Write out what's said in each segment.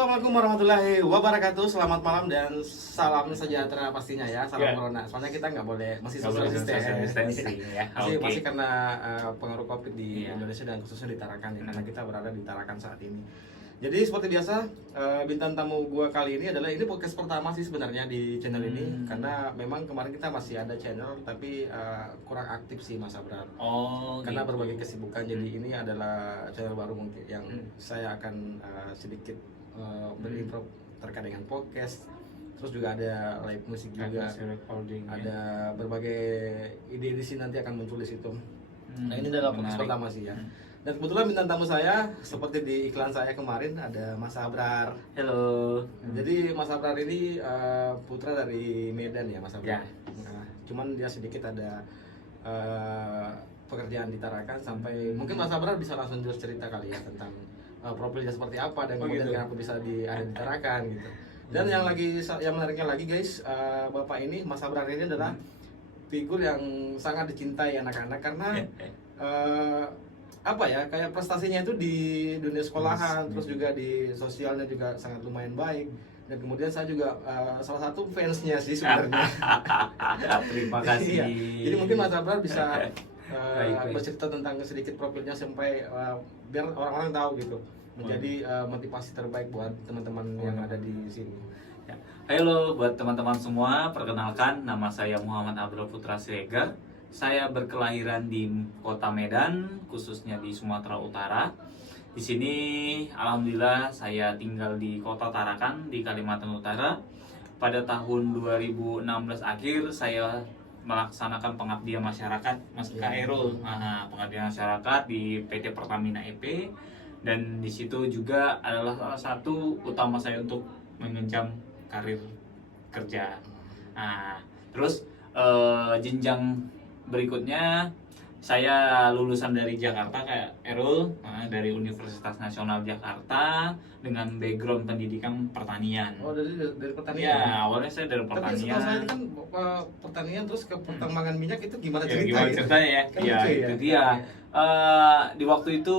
Assalamualaikum warahmatullahi wabarakatuh. Selamat malam dan salam sejahtera pastinya ya. Salam corona. Soalnya kita nggak boleh masih social distancing ya. Masih karena pengaruh COVID di Indonesia dan khususnya di Tarakan ya. Karena kita berada di Tarakan saat ini. Jadi seperti biasa bintang tamu gua kali ini adalah ini podcast pertama sih sebenarnya di channel ini karena memang kemarin kita masih ada channel tapi kurang aktif sih Mas Abrar. Karena berbagai kesibukan jadi ini adalah channel baru mungkin yang saya akan sedikit berintro terkait dengan podcast. Terus juga ada live musik juga, ada berbagai ide di sini nanti akan muncul di situ. Nah ini adalah podcast pertama sih ya. Dan kebetulan bintang tamu saya seperti di iklan saya kemarin ada Mas Abrar. Halo. Jadi Mas Abrar ini putra dari Medan ya Mas Abrar. Nah, cuman dia sedikit ada pekerjaan di Tarakan sampai mungkin Mas Abrar bisa langsung cerita kali ya tentang profilnya seperti apa dan kemudian kenapa bisa ada di Tarakan gitu. Dan yang menariknya lagi guys, Bapak ini Mas Abrar ini adalah figur yang sangat dicintai anak-anak karena apa ya, kayak prestasinya itu di dunia sekolahan, terus juga di sosialnya juga sangat lumayan baik. Dan kemudian saya juga salah satu fansnya sih sebenarnya. Terima kasih. Iya. Jadi mungkin Mas Abrar bisa bercerita tentang sedikit profilnya sampai biar orang-orang tahu gitu, menjadi motivasi terbaik buat teman-teman yang ada di sini. Halo buat teman-teman semua, perkenalkan nama saya Muhammad Abdul Putra Siregar. Saya berkelahiran di kota Medan, khususnya di Sumatera Utara. Di sini alhamdulillah saya tinggal di kota Tarakan di Kalimantan Utara. Pada tahun 2016 akhir saya melaksanakan pengabdian masyarakat Mas Khairul. Pengabdian masyarakat di PT Pertamina EP, dan di situ juga adalah salah satu utama saya untuk mengencam karir kerja. Terus jenjang berikutnya saya lulusan dari Jakarta kayak Erul, dari Universitas Nasional Jakarta dengan background pendidikan pertanian. Oh, dari pertanian? Ya, awalnya saya dari pertanian. Tapi setahu saya itu kan pertanian terus ke pertambangan minyak itu gimana ceritanya? Gimana ceritanya ya? Kan Ya, lucu itu dia. Di waktu itu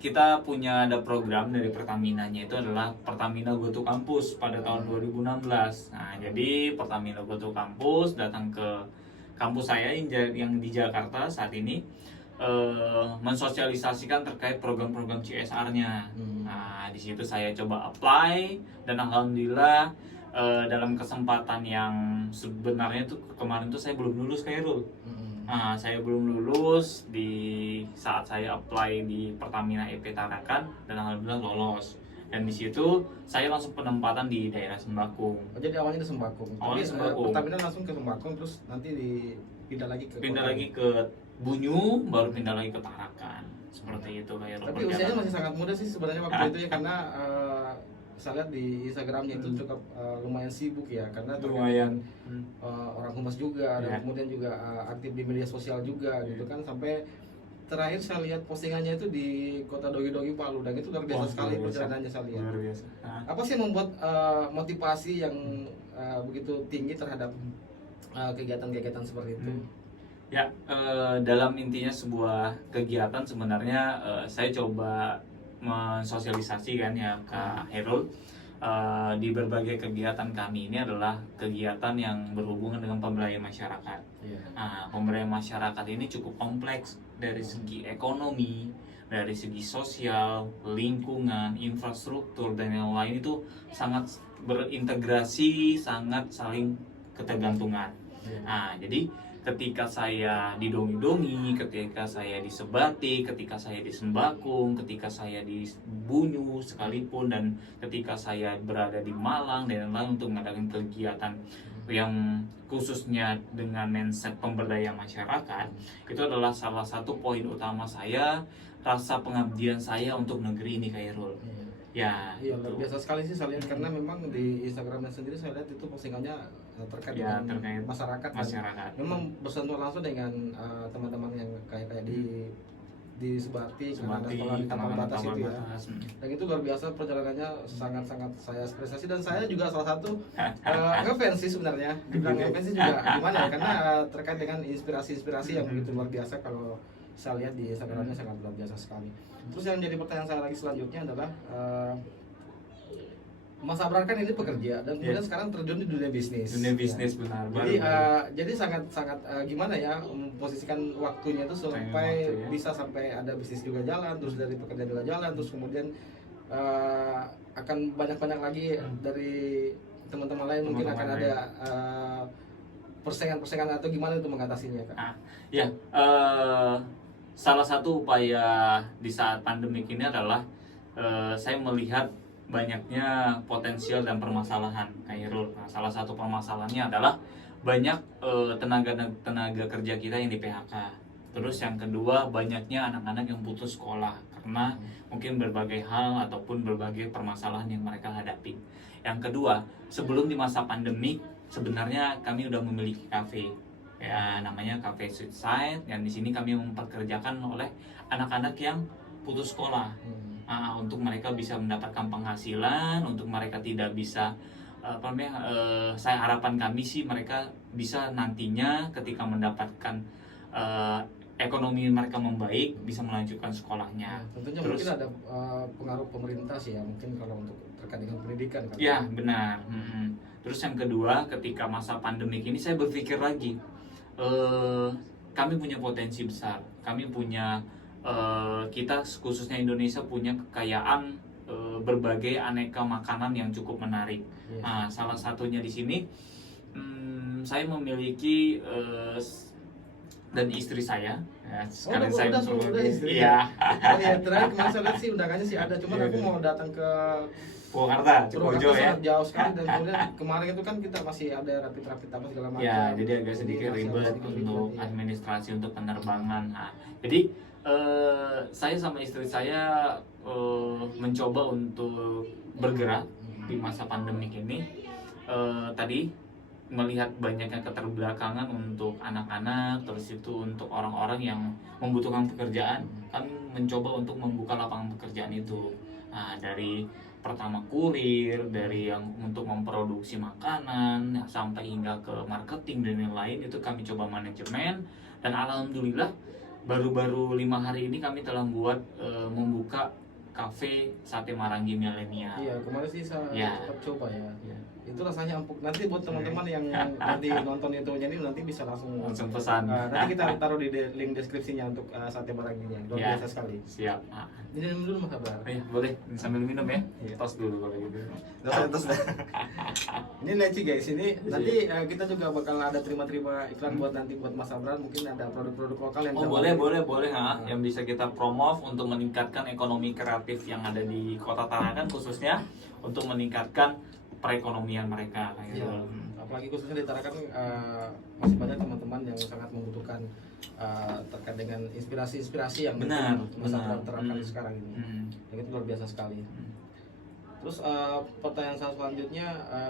kita punya ada program dari Pertamina-nya, itu adalah Pertamina Go to Campus pada tahun 2016. Nah, jadi Pertamina Go to Campus datang ke kampus saya yang di Jakarta saat ini, mensosialisasikan terkait program-program CSR-nya. Nah, di situ saya coba apply dan alhamdulillah dalam kesempatan yang sebenarnya tuh kemarin tuh saya belum lulus Khairul. Nah, saya belum lulus di saat saya apply di Pertamina EP Tarakan dan alhamdulillah lolos. Dan di situ saya langsung penempatan di daerah Sembakung. Oh, jadi awalnya di Sembakung. Awalnya Sembakung. Pertamina langsung ke Sembakung terus nanti pindah lagi ke Bunyu, baru pindah lagi ke Tarakan. Seperti itu kayak. Tapi usianya masih sangat muda sih sebenarnya waktu itu ya, karena saya lihat di Instagramnya itu cukup lumayan sibuk ya, karena lumayan orang humas juga dan kemudian juga aktif di media sosial juga gitu kan, sampai terakhir saya lihat postingannya itu di kota Dogi-Dogi Palu dan itu luar biasa sekali perjalanannya saya lihat. Luar biasa. Apa sih yang membuat motivasi yang begitu tinggi terhadap kegiatan-kegiatan seperti itu? Ya, dalam intinya sebuah kegiatan sebenarnya saya coba mensosialisasikan ya Kak Herul. Di berbagai kegiatan kami ini adalah kegiatan yang berhubungan dengan pemberdayaan masyarakat. Pemberdayaan masyarakat ini cukup kompleks dari segi ekonomi, dari segi sosial, lingkungan, infrastruktur dan yang lain itu sangat berintegrasi, sangat saling ketergantungan. Jadi ketika saya di Dongi-Dongi, ketika saya di Sebati, ketika saya di Sembakung, ketika saya di Bunyu sekalipun, dan ketika saya berada di Malang dan lain-lain untuk mengadakan kegiatan yang khususnya dengan mindset pemberdayaan masyarakat, itu adalah salah satu poin utama saya, rasa pengabdian saya untuk negeri ini Khairul. Iya, luar biasa sekali sih saya lihat, karena memang di Instagramnya sendiri saya lihat itu postingannya terkait dengan masyarakat. Memang bersentuhan langsung dengan teman-teman yang kayak di Sebati, karena ada sekolah di Taman Batas itu ya. Dan itu luar biasa perjalanannya, sangat-sangat saya apresiasi, dan saya juga salah satu ngefans sih sebenarnya. Dibilang ngefans sih juga gimana ya, karena terkait dengan inspirasi-inspirasi yang begitu luar biasa kalau saya lihat di Instagramnya, sangat luar biasa sekali. Terus yang jadi pertanyaan saya lagi selanjutnya adalah Mas Abrar kan ini pekerja dan kemudian sekarang terjun di dunia bisnis. Dunia bisnis benar. Jadi sangat gimana ya memposisikan waktunya itu sampai bisa sampai ada bisnis juga jalan, terus dari pekerjaan juga jalan, terus kemudian akan banyak lagi dari teman-teman lain mungkin akan ada persaingan atau gimana itu mengatasinya, Kak? Salah satu upaya di saat pandemi ini adalah saya melihat banyaknya potensial dan permasalahan, Khairul. Nah, salah satu permasalahannya adalah banyak tenaga kerja kita yang di PHK. Terus yang kedua, banyaknya anak-anak yang putus sekolah karena mungkin berbagai hal ataupun berbagai permasalahan yang mereka hadapi. Yang kedua, sebelum di masa pandemi sebenarnya kami udah memiliki kafe, ya namanya Cafe Sweetside, yang di sini kami memperkerjakan oleh anak-anak yang putus sekolah. Untuk mereka bisa mendapatkan penghasilan, untuk mereka tidak bisa saya harapan kami sih mereka bisa nantinya ketika mendapatkan ekonomi mereka membaik bisa melanjutkan sekolahnya. Tentunya terus, mungkin ada pengaruh pemerintah sih ya, mungkin kalau untuk terkait dengan pendidikan kan. Ya benar. Terus yang kedua, ketika masa pandemi ini saya berpikir lagi, kami punya potensi besar, kami punya kita khususnya Indonesia punya kekayaan berbagai aneka makanan yang cukup menarik. Salah satunya di sini saya memiliki dan istri saya. Sekarang saya udah istri. Iya. Terakhir kemarin saya lihat sih undangannya sih ada, cuman aku mau datang ke Purwakarta, Cipojo ya. Jauh sekali dan kemudian kemarin itu kan kita masih ada rapid apa segala macam. Ya, jadi agak sedikit ribet untuk administrasi untuk penerbangan. Jadi saya sama istri saya mencoba untuk bergerak di masa pandemik ini. Tadi melihat banyaknya keterbelakangan untuk anak-anak, terus itu untuk orang-orang yang membutuhkan pekerjaan, kami mencoba untuk membuka lapangan pekerjaan itu. Dari pertama kurir, dari yang untuk memproduksi makanan sampai hingga ke marketing dan lain-lain itu kami coba manajemen, dan alhamdulillah baru-baru 5 hari ini kami telah membuka kafe sate Marangi milenial. Iya, kemarin sih saya coba ya. Itu rasanya empuk. Nanti buat teman-teman yang nanti nonton itunya ini nanti bisa langsung pesan. Nanti kita taruh di link deskripsinya untuk sate Maranginya. Luar biasa sekali. Siap. Minum dulu Mas Abrar. Boleh sambil minum ya. Tos dulu kalau gitu. Tos dah. Ini leci guys, ini nanti kita juga bakal ada terima iklan buat nanti buat Mas Abrar, mungkin ada produk-produk lokal yang boleh yang bisa kita promote untuk meningkatkan ekonomi kreatif yang ada di Kota Tarakan, khususnya untuk meningkatkan perekonomian mereka. Apalagi khususnya di Tarakan masih banyak teman-teman yang sangat membutuhkan terkait dengan inspirasi yang benar Tarakan sekarang ini. Yang itu luar biasa sekali. Terus pertanyaan saya selanjutnya,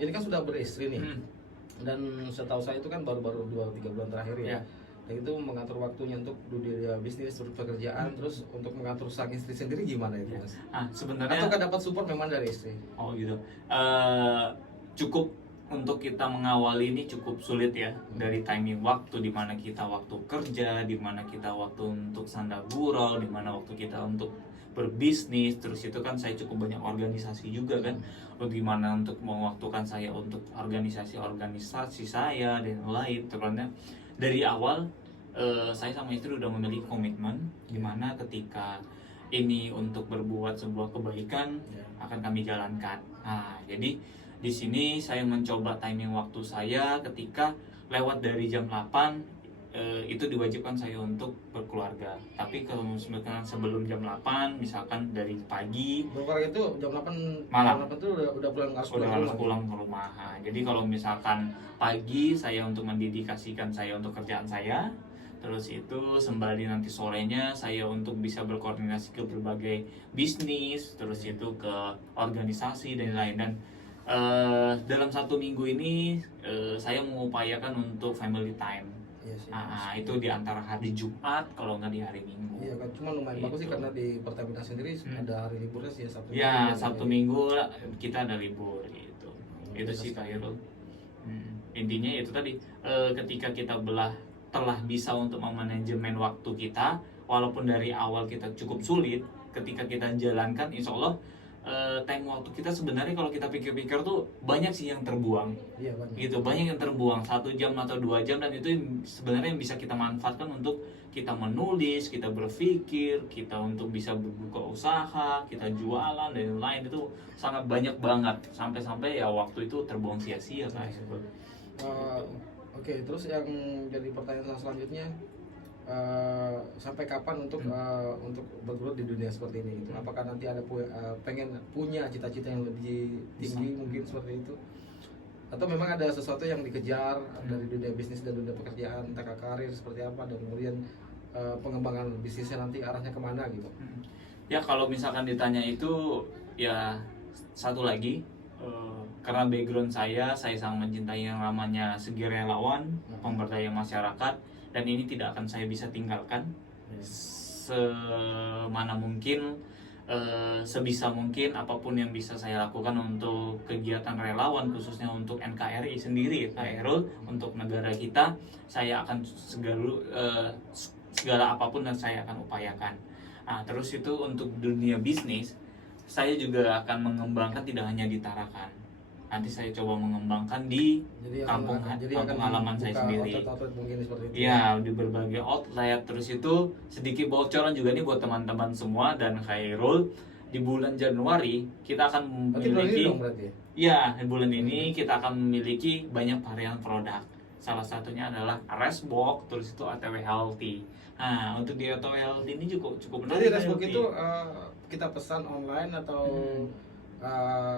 ini kan sudah beristri nih, dan setahu saya itu kan baru-baru 2-3 bulan terakhir ya. Dan itu mengatur waktunya untuk dunia bisnis, untuk pekerjaan, terus untuk mengatur sang istri sendiri gimana itu Mas? Sebenarnya atau dapat support memang dari istri? Oh gitu. Cukup untuk kita mengawali ini cukup sulit ya, dari timing waktu, di mana kita waktu kerja, di mana kita waktu untuk sanda gurau, di mana waktu kita untuk berbisnis, terus itu kan saya cukup banyak organisasi juga kan, gimana untuk mewaktukan saya untuk organisasi saya dan lain. Terusnya dari awal saya sama istri udah memiliki komitmen gimana ketika ini untuk berbuat sebuah kebaikan akan kami jalankan. Jadi di sini saya mencoba timing waktu saya ketika lewat dari jam 8 itu diwajibkan saya untuk berkeluarga. Tapi kalau misalkan sebelum jam 8, misalkan dari pagi, berkeluarga itu jam 8 malam. Jam 8 itu udah pulang ke rumah. Jadi kalau misalkan pagi saya untuk mendedikasikan saya untuk kerjaan saya, terus itu sembari nanti sorenya saya untuk bisa berkoordinasi ke berbagai bisnis, terus itu ke organisasi dan lain-lain. Dan dalam 1 minggu ini saya mengupayakan untuk family time. Itu di antara hari Jumat kalau nggak di hari Minggu. Iya kan, cuma lumayan bagus sih karena di Pertamina sendiri ada hari liburnya sih Sabtu. Ya, Sabtu Minggu kita ada libur gitu. Itu sih Kak Irul. Intinya itu tadi, ketika kita telah bisa untuk memanajemen waktu kita, walaupun dari awal kita cukup sulit, ketika kita jalankan insya Allah time waktu kita sebenarnya kalau kita pikir-pikir tuh banyak sih yang terbuang. Iya, banyak. Gitu, banyak yang terbuang 1 jam atau 2 jam, dan itu sebenarnya yang bisa kita manfaatkan untuk kita menulis, kita berpikir, kita untuk bisa berbuka usaha, kita jualan dan lain-lain. Itu sangat banyak banget, sampai-sampai ya waktu itu terbuang sia-sia kayak gitu. Oke, terus yang jadi pertanyaan selanjutnya, sampai kapan untuk bergelut di dunia seperti ini gitu? Apakah nanti ada pengen punya cita-cita yang lebih tinggi mungkin seperti itu? Atau memang ada sesuatu yang dikejar dari dunia bisnis dan dunia pekerjaan, entah karir seperti apa, dan kemudian pengembangan bisnisnya nanti arahnya kemana gitu? Ya kalau misalkan ditanya itu, ya satu lagi, karena background saya sangat mencintai yang namanya segi relawan, pemberdayaan masyarakat, dan ini tidak akan saya bisa tinggalkan. Semana mungkin, sebisa mungkin apapun yang bisa saya lakukan untuk kegiatan relawan, khususnya untuk NKRI sendiri, Kak Herul, untuk negara kita, saya akan segala apapun yang saya akan upayakan. Nah, terus itu untuk dunia bisnis, saya juga akan mengembangkan tidak hanya di Tarakan. Nanti saya coba mengembangkan di kampung halaman saya sendiri. Outlet mungkin seperti itu. Ya, di berbagai outlet. Terus itu sedikit bocoran juga nih buat teman-teman semua dan Khairul, di bulan Januari kita akan memiliki, ya di bulan ini kita akan memiliki banyak varian produk. Salah satunya adalah Restbox, terus itu ATW Healthy. Nah, untuk di ATW Healthy ini cukup menarik. Jadi Restbox itu kita pesan online atau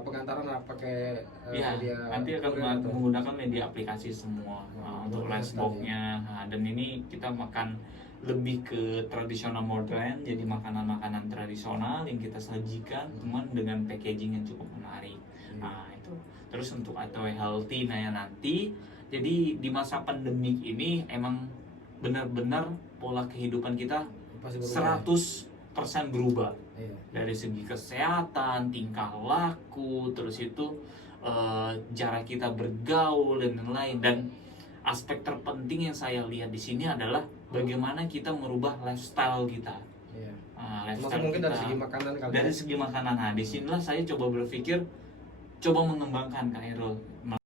pengantaran pakai media? Nanti akan menggunakan media aplikasi semua untuk Restbox-nya. Dan ini kita makan lebih ke tradisional modern, jadi makanan-makanan tradisional yang kita sajikan, cuman dengan packaging yang cukup menarik. Nah itu. Terus untuk ATW Healthy, nah ya nanti, jadi di masa pandemik ini emang benar-benar pola kehidupan kita 100% berubah. Dari segi kesehatan, tingkah laku, terus itu cara kita bergaul dan lain-lain. Dan aspek terpenting yang saya lihat di sini adalah bagaimana kita merubah lifestyle kita. Lifestyle mungkin kita, dari segi makanan kali. Dari segi makanan. Nah, disinilah saya coba berpikir, coba mengembangkan Kak Herul.